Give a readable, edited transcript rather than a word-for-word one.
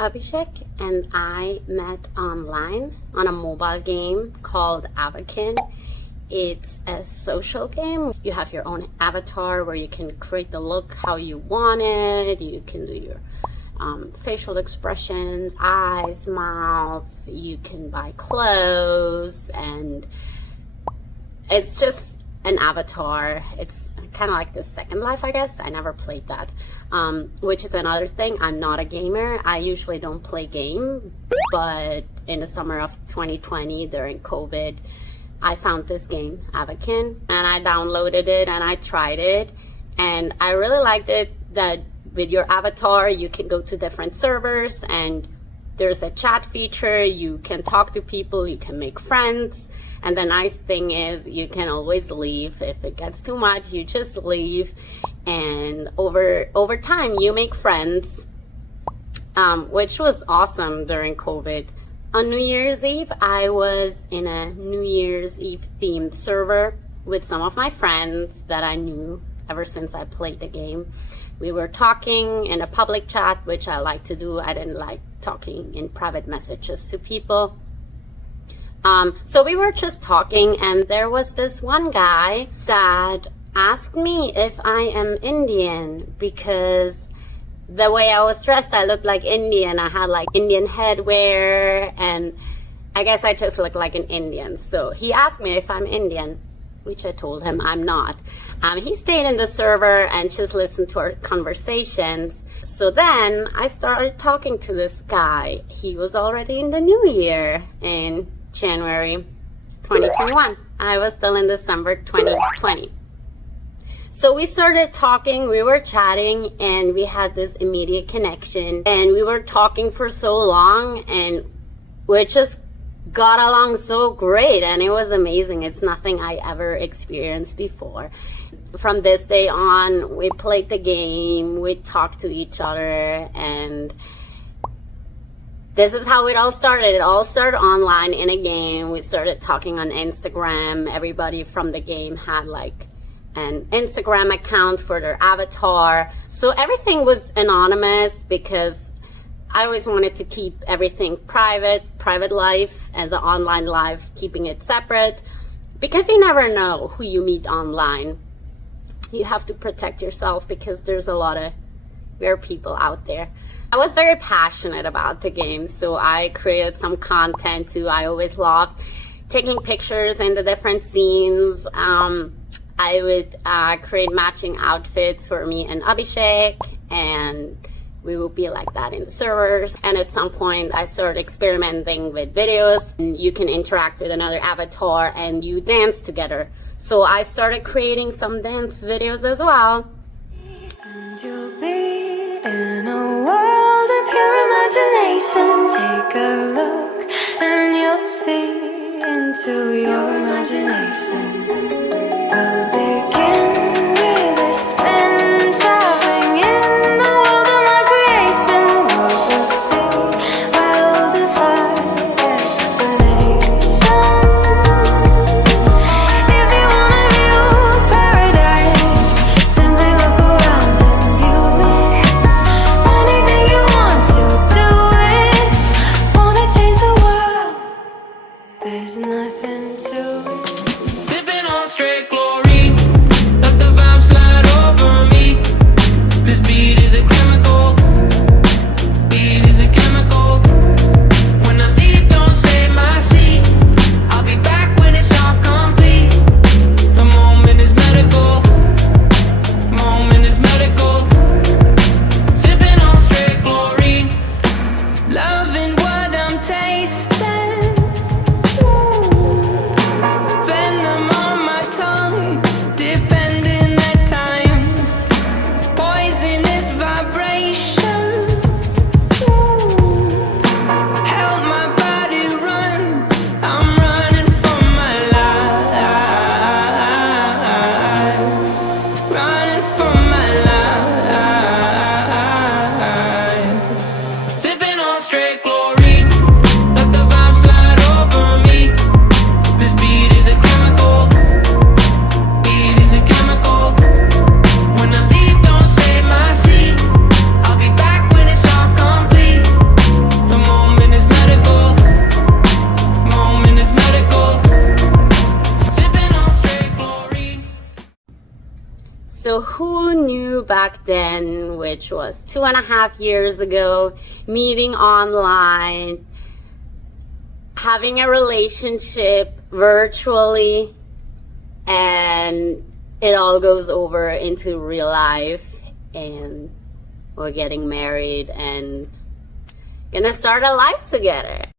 Abhishek and I met online on a mobile game called Avakin. It's a social game. You have your own avatar where you can create the look how you want it. You can do your facial expressions, eyes, mouth. You can buy clothes, and it's just an avatar. It's kind of like the Second Life, I guess. I never played that, which is another thing. I'm not a gamer. I usually don't play game, but in the summer of 2020 during COVID, I found this game, Avakin, and I downloaded it and I tried it, and I really liked it that with your avatar you can go to different servers and there's a chat feature. You can talk to people, you can make friends, and the nice thing is you can always leave. If it gets too much, you just leave, and over time you make friends, which was awesome during COVID. On New Year's Eve, I was in a New Year's Eve themed server with some of my friends that I knew ever since I played the game. We were talking in a public chat, which I like to do. I didn't like talking in private messages to people. So we were just talking, and there was this one guy that asked me if I am Indian, because the way I was dressed, I looked like Indian. I had like Indian headwear, and I guess I just looked like an Indian. So he asked me if I'm Indian, which I told him I'm not. He stayed in the server and just listened to our conversations. So then I started talking to this guy. He was already in the new year in January 2021. I was still in December 2020. So we started talking, we were chatting, and we had this immediate connection. And we were talking for so long, and we just got along so great, and it was amazing. It's nothing I ever experienced before. From this day on, we played the game, we talked to each other, and this is how it all started. It all started online in a game. We started talking on Instagram. Everybody from the game had like an Instagram account for their avatar. So everything was anonymous because I always wanted to keep everything private life, and the online life, keeping it separate, because you never know who you meet online. You have to protect yourself because there's a lot of weird people out there. I was very passionate about the game, so I created some content too. I always loved taking pictures in the different scenes. I would create matching outfits for me and Abhishek, and we would be like that in the servers. And at some point I started experimenting with videos, and you can interact with another avatar and you dance together. So I started creating some dance videos as well. And you'll be in a world of pure imagination. Take a look and you'll see into your imagination. We'll begin with a spin, traveling in the world of my creation. What we'll see will defy explanation. If you wanna view paradise, simply look around and view it. Anything you want to do it. Wanna change the world, there's nothing to it. Sipping on straight glory, let the vibe slide over me. This beat is a chemical, beat is a chemical. When I leave, don't save my seat. I'll be back when it's all complete. The moment is medical, moment is medical. Sipping on straight glory, loving what I'm tasting. Venom on my tongue, depending at times. Poisonous vibrations. Help my body run. I'm running for my life. Running for my life. Sipping on straight glory. Let the vibe slide over me. This beat is a chemical, beat is a chemical. When I leave, don't save my seat. I'll be back when it's all complete. So who knew back then, which was 2.5 years ago, meeting online, having a relationship virtually, and it all goes over into real life, and we're getting married and gonna start a life together.